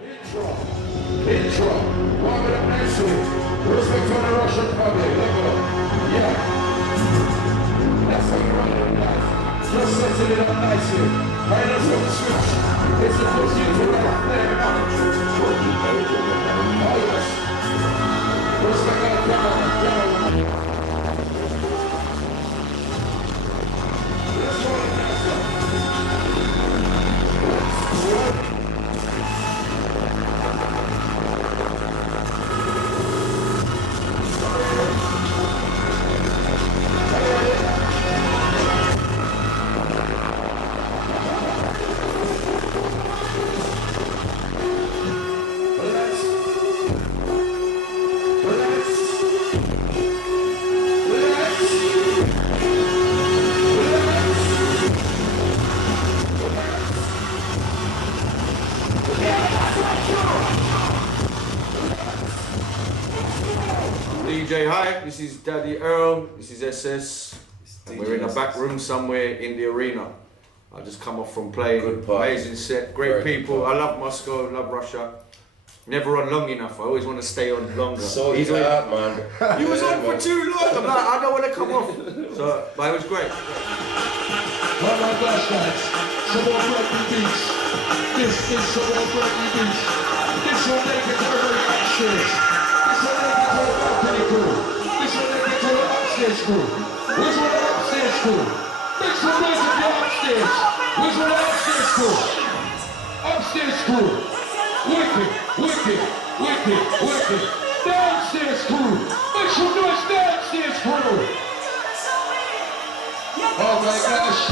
Intro. Warm it up nicely. Respect for the Russian public. Yeah. That's how you run it life. Just setting it up nicely. Right, let's go to switch. It's the first year to run there. Oh, yes. Respect our camera. Let's go to DJ, hi, this is Daddy Earl, this is SS, and we're in a back room somewhere in the arena. I just come off from playing, amazing set, great people. I love Moscow, love Russia. Never on long enough, I always want to stay on longer. So he's out, man. You was on for too long, I'm like, I don't want to come off. So, but it was great. Oh my gosh, guys, some more breaking beats. This is some more breaking beats. This will make it to the upstairs. This will make it to the balcony crew. This will make it to the upstairs crew. Where's the upstairs crew? Make some noise if you're upstairs. Where's the upstairs crew? Upstairs crew. Wicked, wicked, wicked, wicked. Downstairs crew. Make some noise downstairs crew. Oh my gosh.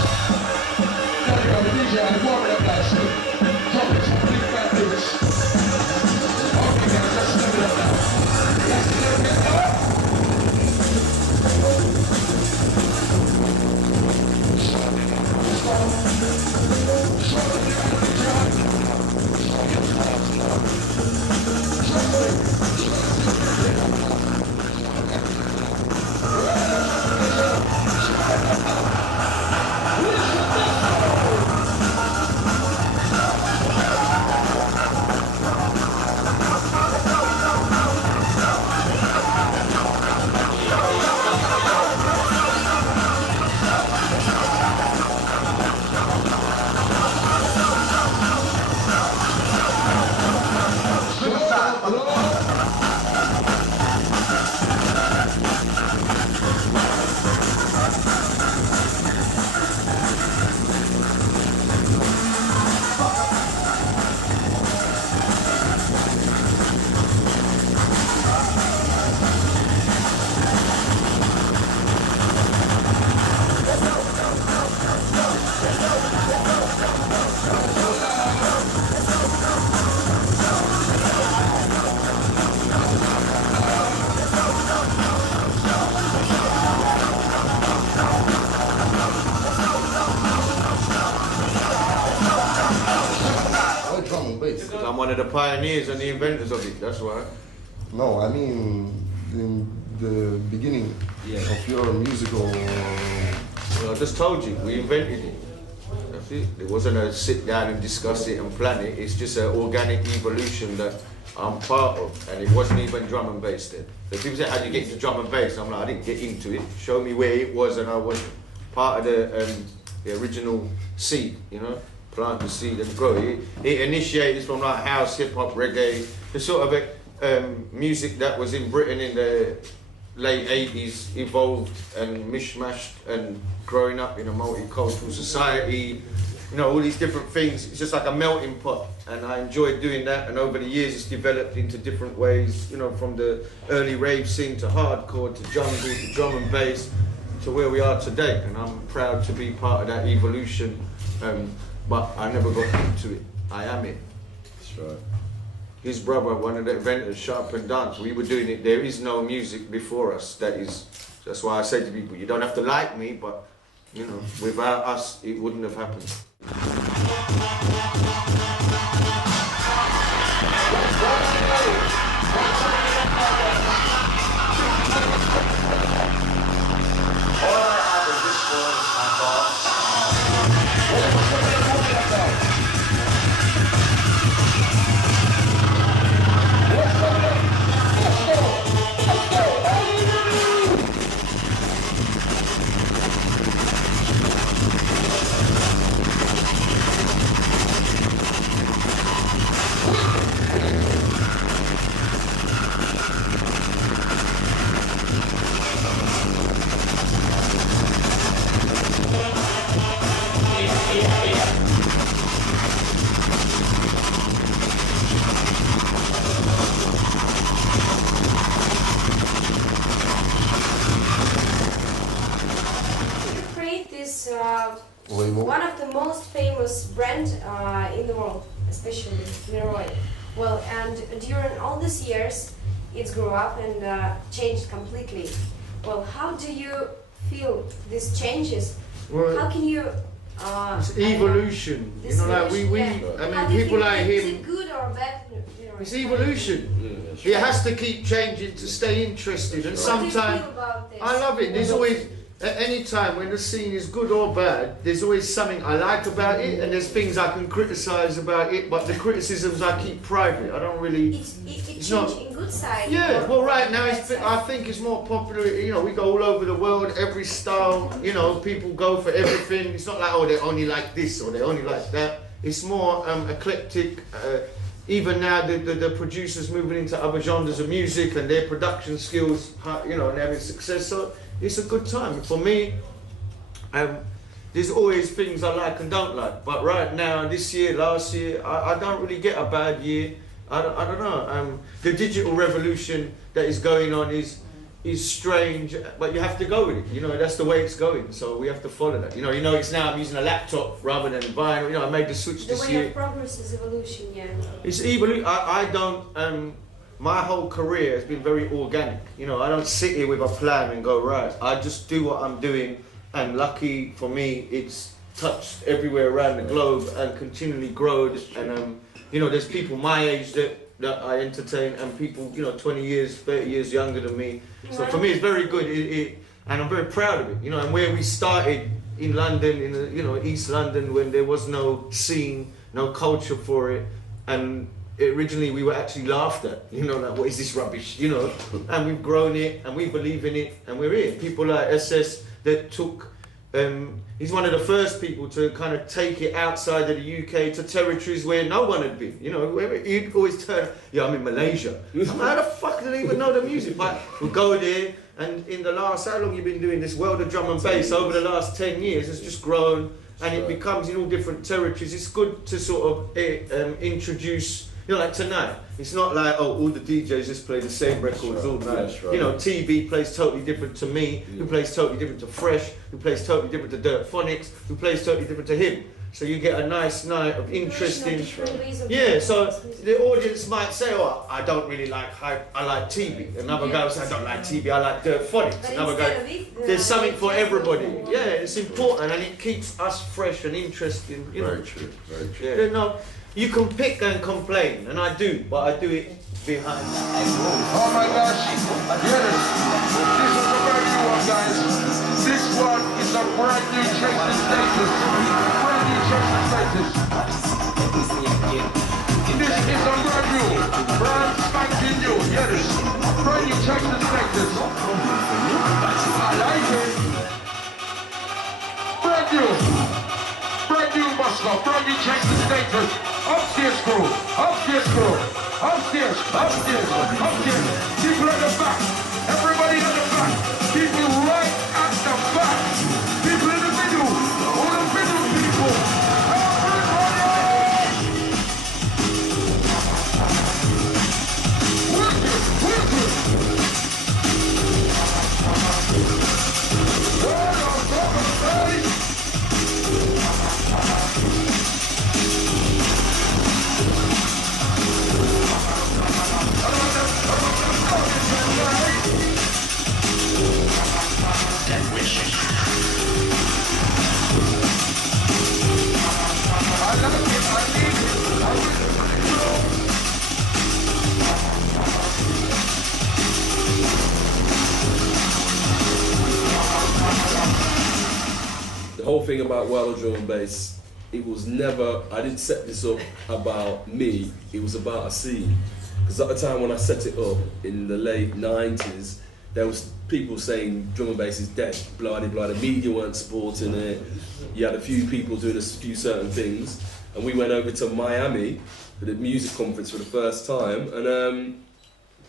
Now you got the DJ and warm it up nicely. Drop it, some big fat beats. Okay guys, let's step it up now. Let's step it up. I'm one of the pioneers and the inventors of it, that's why. No, I mean in the beginning of your musical... Well, I just told you, we invented it. That's it. It wasn't a sit down and discuss it and plan it, it's just an organic evolution that I'm part of, and it wasn't even drum and bass then. So people say, how do you get into drum and bass? I'm like, I didn't get into it. Show me where it was and I was part of the original seed, you know? Plant the seed and grow it. It initiated from like house, hip hop, reggae, the sort of music that was in Britain in the late 80s evolved and mishmashed, and growing up in a multicultural society, you know, all these different things. It's just like a melting pot, and I enjoyed doing that, and over the years it's developed into different ways, you know, from the early rave scene to hardcore to jungle to drum and bass to where we are today, and I'm proud to be part of that evolution. But I never got into it. I am it. That's right. His brother, one of the inventors, Sharp and Dance, we were doing it. There is no music before us. That's why I say to people, you don't have to like me, but you know, without us, it wouldn't have happened. in the world, especially Leroy. Well, and during all these years, it grew up and changed completely. Well, how do you feel these changes? Well, how can you? It's evolution. You know, like I mean, people like him. Is it good or bad? It's evolution. It has to keep changing to stay interested, and sometimes I love it. There's always, at any time when the scene is good or bad, there's always something I like about it, and there's things I can criticise about it. But the criticisms I keep private. I don't really. It's not in good side. Yeah. Well, right now I think it's more popular. You know, we go all over the world, every style. You know, people go for everything. It's not like, oh, they only like this or they only like that. It's more eclectic. Even now, the producers moving into other genres of music and their production skills, you know, and having success. So it's a good time. For me, there's always things I like and don't like. But right now, this year, last year, I don't really get a bad year. I don't know. The digital revolution that is going on is strange, but you have to go with it. You know, that's the way it's going. So we have to follow that. You know, it's now I'm using a laptop rather than vinyl. You know, I made the switch this year. The way of progress is evolution, yeah. It's evolution. I don't. My whole career has been very organic. You know, I don't sit here with a plan and go, right. I just do what I'm doing, and lucky for me, it's touched everywhere around the globe and continually grown. And you know, there's people my age that I entertain, and people, you know, 20 years, 30 years younger than me. So for me, it's very good, and I'm very proud of it. You know, and where we started in London, in the, you know, East London, when there was no scene, no culture for it, and originally we were actually laughed at. You know, like, what is this rubbish? You know, and we've grown it, and we believe in it, and we're here. People like SS that took. He's one of the first people to kind of take it outside of the UK to territories where no one had been. You know, he'd always turn, yeah, I'm in Malaysia. I'm like, how the fuck do they even know the music? But we'll go there, and in the last, how long you been doing this world of drum and bass? Over the last 10 years, it's just grown, and it becomes in all different territories. It's good to sort of introduce, you know, like tonight. It's not like, oh, all the DJs just play the same records all night. You know, TB plays totally different to me, who plays totally different to Fresh, who plays totally different to Dirt Phonics, who plays totally different to him. So you get a nice night of interesting. Yeah, so the audience might say, oh, I don't really like hype, I like TB. Another guy will say, I don't like TB, I like Dirt Phonics. Another guy, there's something for everybody. Yeah, it's important, and it keeps us fresh and interesting. You know. Very true, very true. Yeah, no. You can pick and complain, and I do, but I do it behind. Oh my gosh, yes, this is a brand new one, guys. This one is a brand new Chester status. Brand new Chester status. This is a brand spanking new, yes. Brand new Chester status. I like it. Brand new. Brand new Moscow, brand new Chester status. Upstairs crew, upstairs crew, upstairs, upstairs, upstairs. People at the back, everybody at the back. People right at the back. People in the middle, all the middle people. Everybody! Work it, work it. What on top of the The whole thing about World of Drum and Bass, it was never, I didn't set this up about me, it was about a scene. Because at the time when I set it up in the late 90s, there was people saying drum and bass is dead, blah blah blah, the media weren't supporting it, you had a few people doing a few certain things, and we went over to Miami for the music conference for the first time, and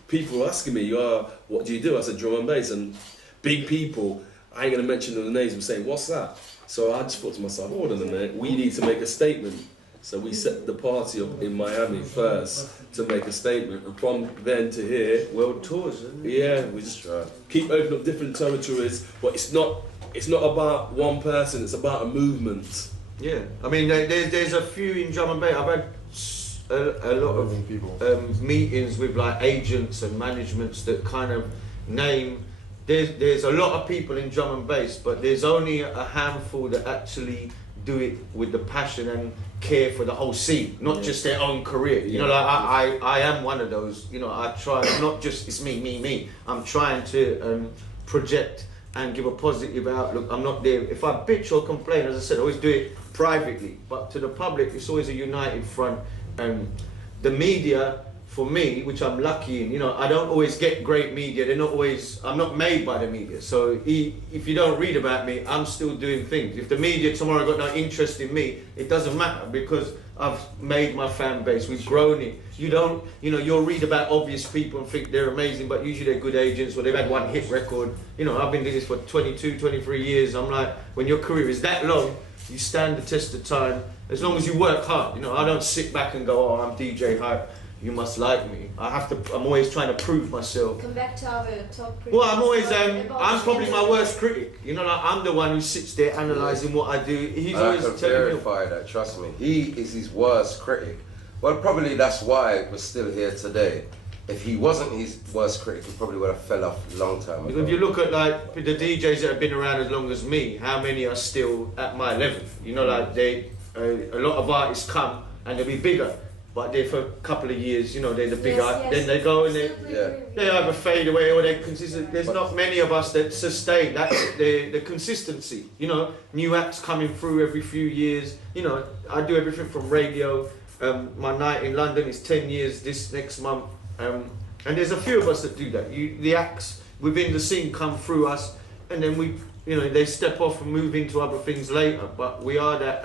people were asking me, what do you do? I said drum and bass, and big people, I ain't gonna mention the names, were saying, what's that? So I just thought to myself, hold on a minute, we need to make a statement. So we set the party up in Miami first to make a statement, and from then to here, World tours, isn't it? yeah, we just keep opening up different territories, but it's not about one person, it's about a movement. Yeah, I mean, there's a few in drum and bass. I've had a lot of meetings with like agents and managements that kind of name. There's a lot of people in drum and bass, but there's only a handful that actually do it with the passion and care for the whole scene, not just their own career. You know, like I am one of those. You know, I try not just it's me. I'm trying to project and give a positive outlook. I'm not there. If I bitch or complain, as I said, I always do it privately. But to the public, it's always a united front. The media, for me, which I'm lucky in, you know, I don't always get great media. They're not always, I'm not made by the media. So if you don't read about me, I'm still doing things. If the media tomorrow got no interest in me, it doesn't matter because I've made my fan base, we've grown it. You know, you'll read about obvious people and think they're amazing, but usually they're good agents or they've had one hit record. You know, I've been doing this for 22, 23 years. I'm like, when your career is that long, you stand the test of time, as long as you work hard. You know, I don't sit back and go, oh, I'm DJ Hype, you must like me. I'm always trying to prove myself. Come back to our talk. Well, I'm always, I'm probably my worst critic. You know, like, I'm the one who sits there analysing what I do. He's always I can telling me. verify that, trust me. He is his worst critic. Well, probably that's why we're still here today. If he wasn't his worst critic, he probably would have fell off a long time ago. Because if you look at like the DJs that have been around as long as me, how many are still at my level? You know, like a lot of artists come and they'll be bigger, but they're for a couple of years. You know, they're the big art. Then they go and they either fade away or they're consistent. There's not many of us that sustain that the consistency. You know, new acts coming through every few years. You know, I do everything from radio. My night in London is 10 years this next month. And there's a few of us that do that. The acts within the scene come through us, and then they step off and move into other things later. But we are that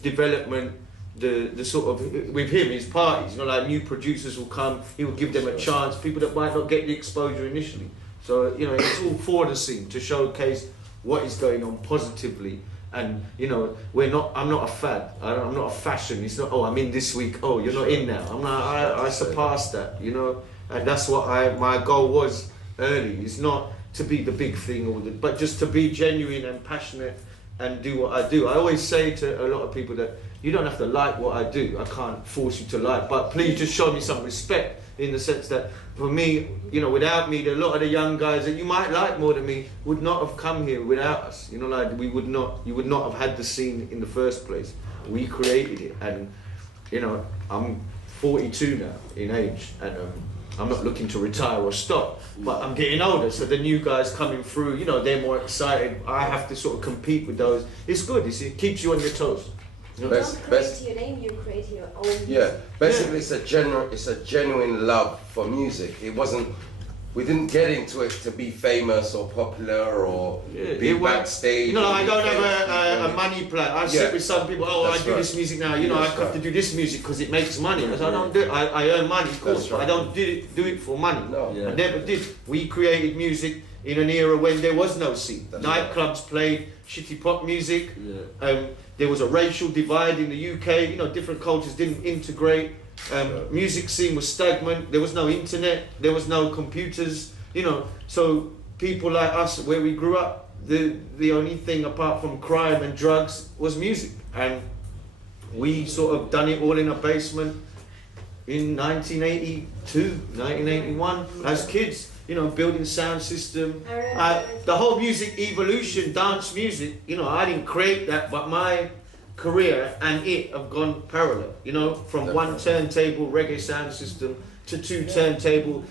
development, the sort of, with him, his parties, you know, like new producers will come, he will give them a chance, people that might not get the exposure initially. So, you know, it's all for the scene to showcase what is going on positively. And you know, I'm not a fad. I'm not a fashion. It's not. Oh, I'm in this week. Oh, you're not in now. I'm not. I surpassed that. You know, and that's what my goal was early. It's not to be the big thing, but just to be genuine and passionate and do what I do. I always say to a lot of people that you don't have to like what I do. I can't force you to like, but please just show me some respect. In the sense that, for me, you know, without me, a lot of the young guys that you might like more than me would not have come here without us. You know, like you would not have had the scene in the first place. We created it, and you know, I'm 42 now in age, and I'm not looking to retire or stop, but I'm getting older. So the new guys coming through, you know, they're more excited. I have to sort of compete with those. It's good. It keeps you on your toes. You don't create your name, you create your own music. Yeah, basically it's a genuine love for music. It wasn't, we didn't get into it to be famous or popular or be backstage. You know, I don't have a money plan. I sit with some people, I do this music now, you know, I have to do this music because it makes money. I don't do it. I earn money, of course, but I don't do it for money. No. I never did. We created music in an era when there was no scene. Nightclubs played shitty pop music. There was a racial divide in the UK. You know, different cultures didn't integrate. Music scene was stagnant. There was no internet. There was no computers. You know, so people like us, where we grew up, the only thing apart from crime and drugs was music, and we sort of done it all in a basement in 1982, 1981 as kids. You know, building sound system, the whole music evolution, dance music, you know, I didn't create that, but my career and it have gone parallel, you know, from one turntable reggae sound system to two turntable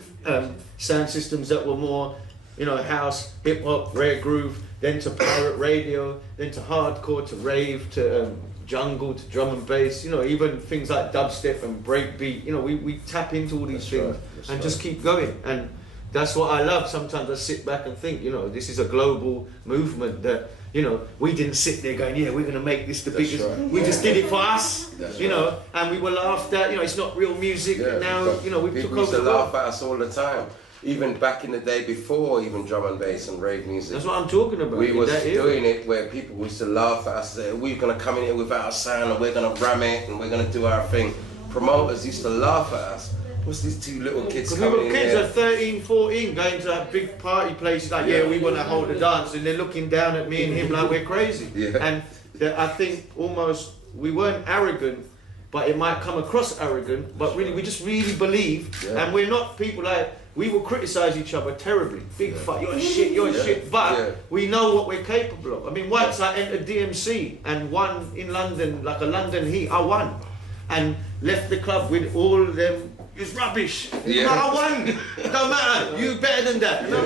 sound systems that were more, you know, house, hip hop, rare groove, then to pirate radio, then to hardcore, to rave, to jungle, to drum and bass, you know, even things like dubstep and breakbeat, you know, we tap into all these things and just keep going. And that's what I love. Sometimes I sit back and think, you know, this is a global movement that, you know, we didn't sit there going, yeah, we're going to make this the biggest. We just did it for us, you know, and we were laughed at. You know, it's not real music. And now, you know, we took over. People used to laugh at us all the time. Even back in the day before even drum and bass and rave music. That's what I'm talking about. We was doing it where people used to laugh at us. We're going to come in here without a sound and we're going to ram it and we're going to do our thing. Promoters used to laugh at us. What's these two little kids coming in kids here? Are 13, 14, going to big party places like, we want to hold a dance, and they're looking down at me and him like we're crazy. And that I think almost we weren't arrogant, but it might come across arrogant, but really we just really believe, and we're not people like, we will criticise each other terribly. Big fuck, you're shit, but we know what we're capable of. I mean, once I entered DMC and won in London, like a London heat, I won. And left the club with all of them, it's rubbish. Yeah. No, I won. Don't matter. You better than that. No,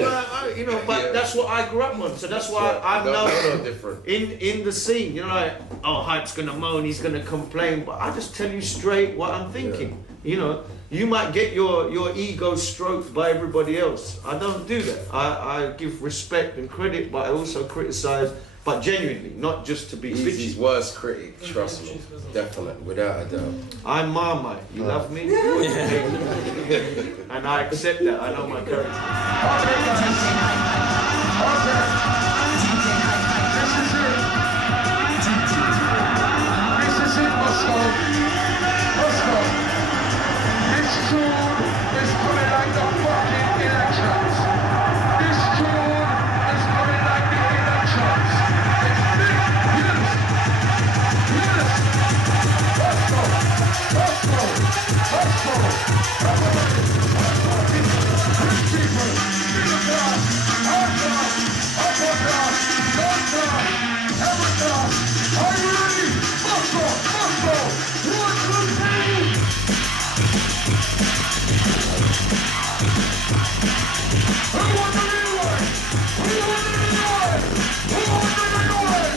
you know, but that's what I grew up on. So that's why I'm no known different. in the scene. You know, like, oh, Hype's gonna moan, he's gonna complain, but I just tell you straight what I'm thinking. You know, you might get your ego stroked by everybody else. I don't do that. I give respect and credit, but I also criticise. But genuinely, not just to be He's bitchy. his worst critic, trust me. Definitely, without a doubt. I'm Marmite. You love me? And I accept that. I know my character. This is it, Moscow. Moscow. This tune is coming like the fucking elections. This tune is coming like the elections. It's big, yes. Yes. Moscow. Moscow. Moscow. Everybody. Moscow. Rich people. Middle class. High class. Upper class. Low class. Every class. Are you ready? Moscow. Moscow. 1, 2, 3. Who won the relay? Who won the relay? Who won the relay?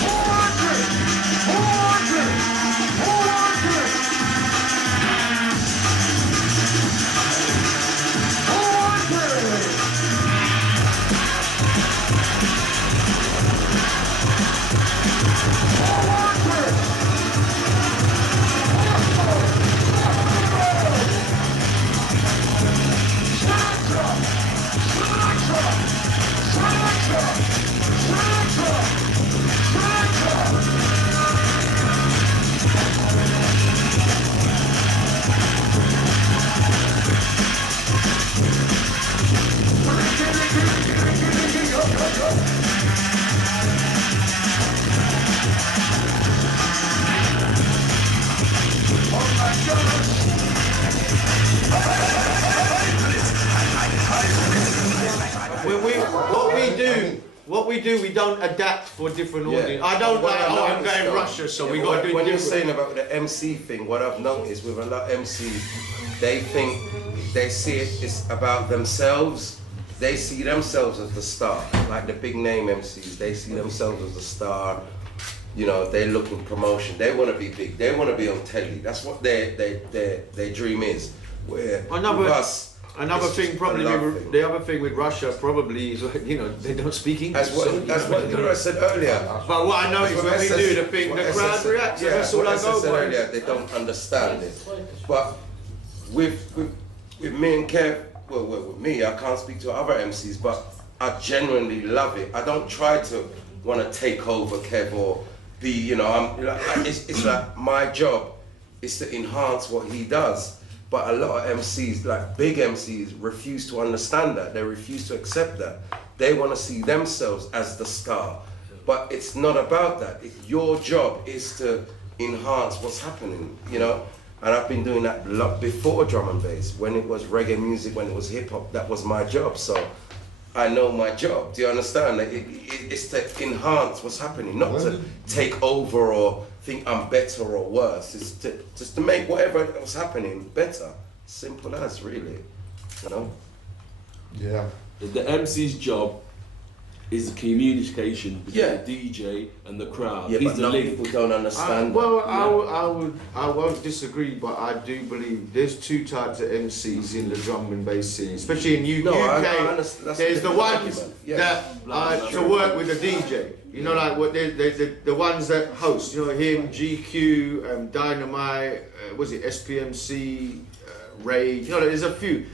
400! 400! 400! What we do, we don't adapt for different audience. I don't What like, I've oh, I'm noticed going though, Russia, so we got to do When you're different. saying about the MC thing, what I've noticed with a lot of MCs, they think, they see it's about themselves. They see themselves as the star. Like the big name MCs, they see themselves as the star. You know, they're looking promotion. They want to be big. They want to be on telly. That's what their dream is. Where with us, Another it's thing, just probably, a love thing. the other thing with Russia probably is, you know, they don't speak English. That's what I said earlier. But what I know is when we do the thing, the crowd reacts, and that's all I go said by. earlier, they don't understand it. But with me and Kev, well, with me, I can't speak to other MCs, but I genuinely love it. I don't try to want to take over Kev or be, you know, it's like my job is to enhance what he does. But a lot of MCs, like big MCs, refuse to understand that. They refuse to accept that. They want to see themselves as the star. But it's not about that. Your job is to enhance what's happening, you know? And I've been doing that a lot before drum and bass. When it was reggae music, when it was hip hop, that was my job. So I know my job. Do you understand? Like it's to enhance what's happening, not to take over or think I'm better or worse. It's just to make whatever was happening better. Simple as, really. You know? Yeah. The MC's job is the communication between Yeah. the DJ and the crowd. Yeah, He's but the not link. people don't understand. I won't disagree, but I do believe there's two types of MCs in the drum and bass scene, especially in No, I UK. understand. That's There's a the different ones argument. Yeah. that are to work with a DJ. You know, like what there's the ones that host. You know, him, GQ, Dynamite, was it SPMC, Rage? You know, there's a few,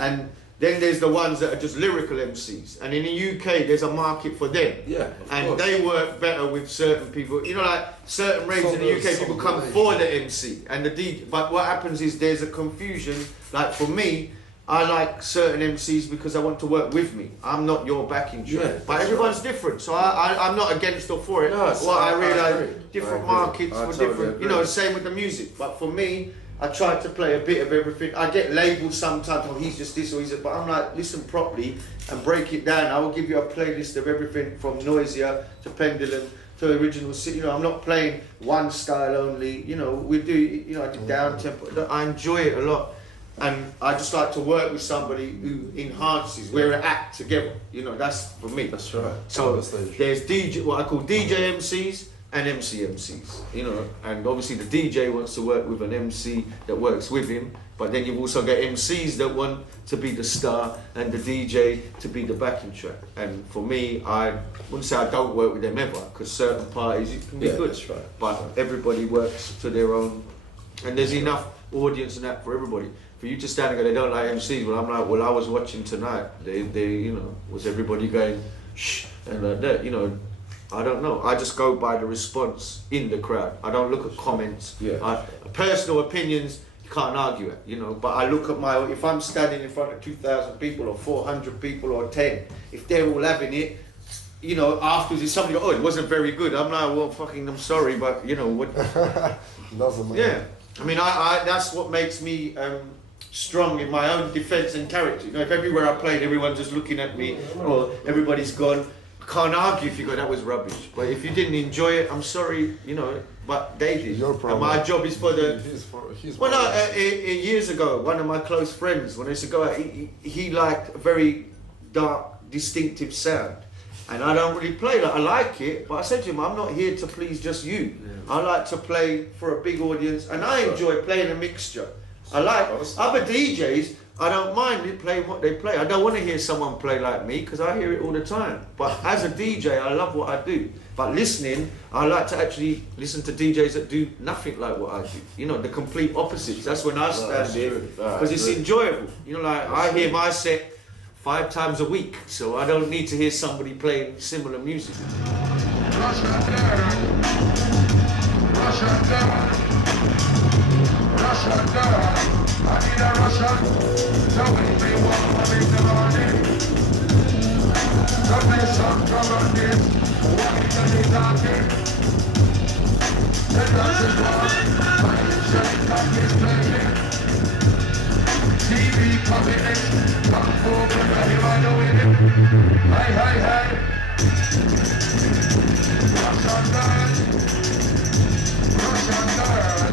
and then there's the ones that are just lyrical MCs. And in the UK, there's a market for them. Yeah, of and course. they work better with certain people. You know, like certain raves in the UK, people come for the MC and the DJ. But what happens is there's a confusion. Like for me, I like certain MCs because I want to work with me. I'm not your backing track. Yeah, but everyone's different, so I'm not against or for it. No, I realise agree. different I agree. markets I for totally different, agree. same with the music. But for me, I try to play a bit of everything. I get labelled sometimes, oh, he's just this or he's that, but I'm like, listen properly and break it down. I will give you a playlist of everything from Noisier to Pendulum to Original City. I'm not playing one style only. We do, I do down tempo. I enjoy it a lot. And I just like to work with somebody who enhances. We're an act together. That's for me. That's right. So there's DJ, what I call DJ MCs and MC MCs. And obviously the DJ wants to work with an MC that works with him. But then you've also got MCs that want to be the star and the DJ to be the backing track. And for me, I wouldn't say I don't work with them ever, because certain parties it can be good. That's right. But everybody works to their own, and there's enough audience and that for everybody. For you to stand and go, they don't like MCs. Well, I'm like, well, I was watching tonight. They was everybody going shh and like that? I don't know. I just go by the response in the crowd. I don't look at comments. Yeah. Personal opinions, you can't argue it, but I look at if I'm standing in front of 2,000 people or 400 people or 10, if they're all having it, afterwards if somebody goes, oh, it wasn't very good, I'm like, well, I'm sorry, but what? Doesn't matter. Yeah. I mean, I that's what makes me strong in my own defence and character. If everywhere I played, everyone's just looking at me, or everybody's gone, I can't argue if you go, that was rubbish. But if you didn't enjoy it, I'm sorry, but they did. Your problem. And my job is for the... His Well, no, years ago, one of my close friends, when I used to go out, he liked a very dark, distinctive sound. And I don't really play that. I like it, but I said to him, I'm not here to please just you. Yeah. I like to play for a big audience, and I enjoy playing a mixture. I like other DJs, I don't mind playing what they play. I don't want to hear someone play like me, because I hear it all the time. But as a DJ, I love what I do. But listening, I like to actually listen to DJs that do nothing like what I do. The complete opposites. That's when I stand there, because it's enjoyable. I hear my set 5 times a week, so I don't need to hear somebody playing similar music. I need a Russian, so if they want to make the money, so play some drum on this, what is the talking? The dance is on, my insurance that is playing. TV coming in, come over, here I know it. Hey. Russian girl.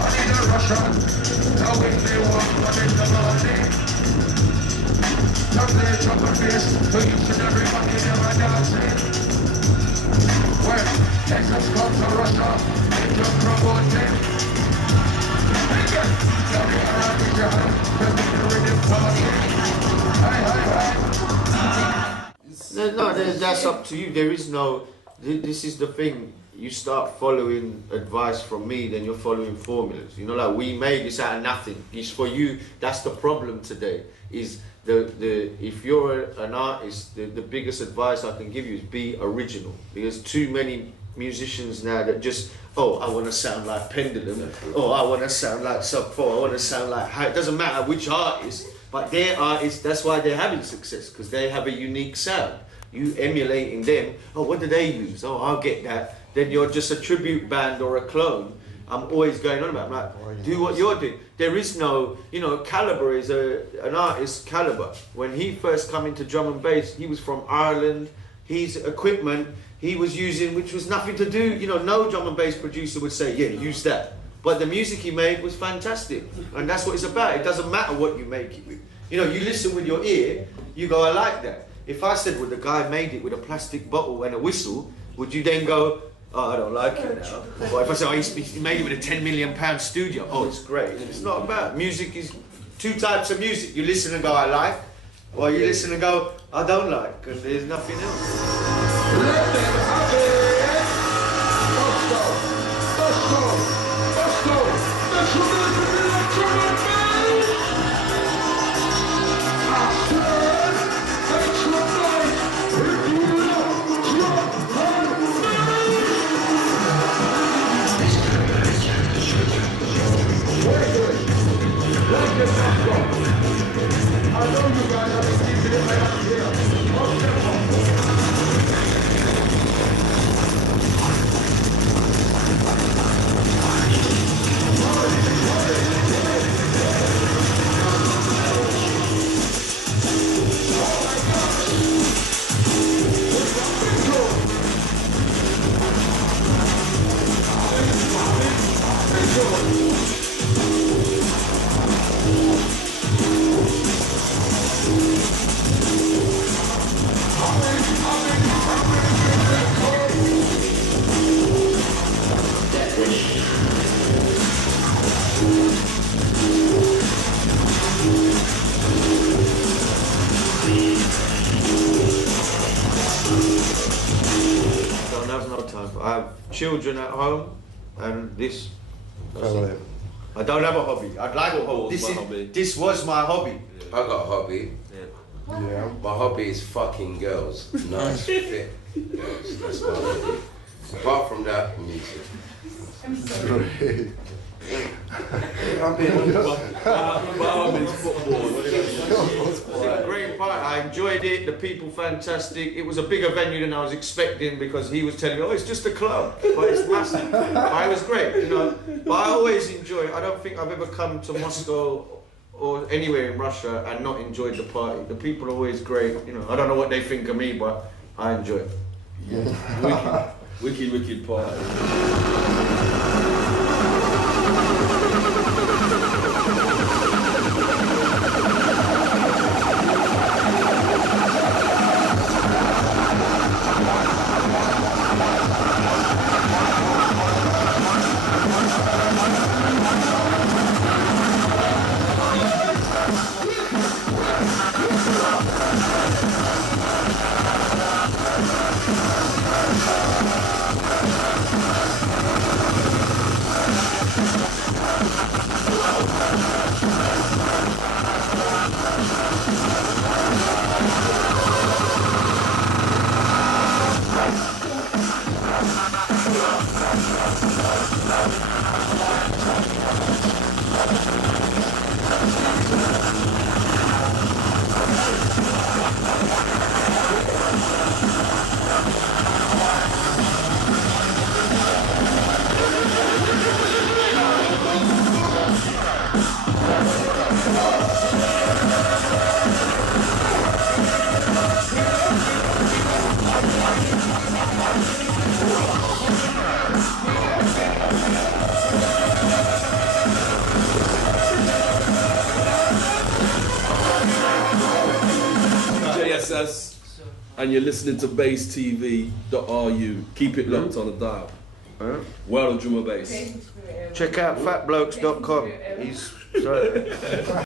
I need a Russian, now if they want to make the money, to play trumpet bass, to each and everybody in my dancing. When Texas comes to Russia, they just promote it. Tell me around with your hand, let me do rhythm party. Hey. No, that's up to you. There is no, this is the thing. You start following advice from me, then you're following formulas. We made this out of nothing. It's for you. That's the problem today. Is if you're an artist, the biggest advice I can give you is be original. Because too many musicians now that just, oh, I want to sound like Pendulum. Oh, I want to sound like Sub 4. I want to sound like... It doesn't matter which artist, but their artists, that's why they're having success, because they have a unique sound. You emulating them, oh, what do they use? Oh, I'll get that. Then you're just a tribute band or a clone. I'm always going on about it. I'm like, do what you're doing. There is no, Caliber is an artist, Caliber. When he first come into drum and bass, he was from Ireland. His equipment he was using, which was nothing to do, no drum and bass producer would say, yeah, use that. But the music he made was fantastic. And that's what it's about. It doesn't matter what you make it with. You listen with your ear, you go, I like that. If I said, well, the guy made it with a plastic bottle and a whistle, would you then go, oh, I don't like it now? Or if I say, oh, he made it with a £10 million studio, oh, it's great. It's not about music. Is 2 types of music. You listen and go, I like, or you listen and go, I don't like, and there's nothing else. Let them have it. Let's go. Let's go. Don't have no time. I have children at home, and this. Family. I don't have a hobby. I'd like a hobby. This was my hobby. I got a hobby. Yeah. My hobby is fucking girls. Nice, fit girls. That's my hobby. Apart from that, music. Great. I'm being It's a great part. I enjoyed it. The people fantastic. It was a bigger venue than I was expecting because he was telling me, "Oh, it's just a club, but it's massive." But it was great, you know. But I always enjoy it. I don't think I've ever come to Moscow or anywhere in Russia and not enjoyed the party. The people are always great. You know, I don't know what they think of me, but I enjoy it. Yeah. Wicked party. JSS, and you're listening to BassTV.ru. Keep it locked on the dial. World of Drum and Bass. Check out fatblokes.com. He's sorry.